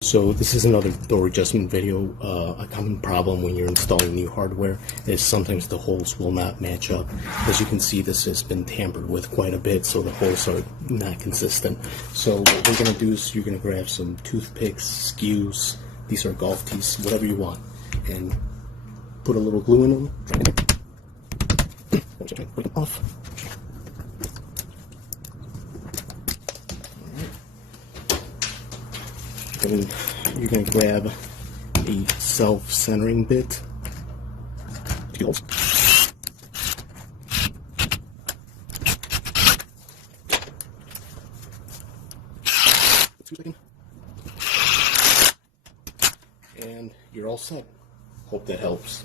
So this is another door adjustment video. A common problem when you're installing new hardware is sometimes the holes will not match up. As you can see, this has been tampered with quite a bit, so the holes are not consistent. So what we're going to do is you're going to grab some toothpicks, skews, these are golf tees, whatever you want, and put a little glue in them. Put them off. And you're going to grab a self-centering bit. And you're all set. Hope that helps.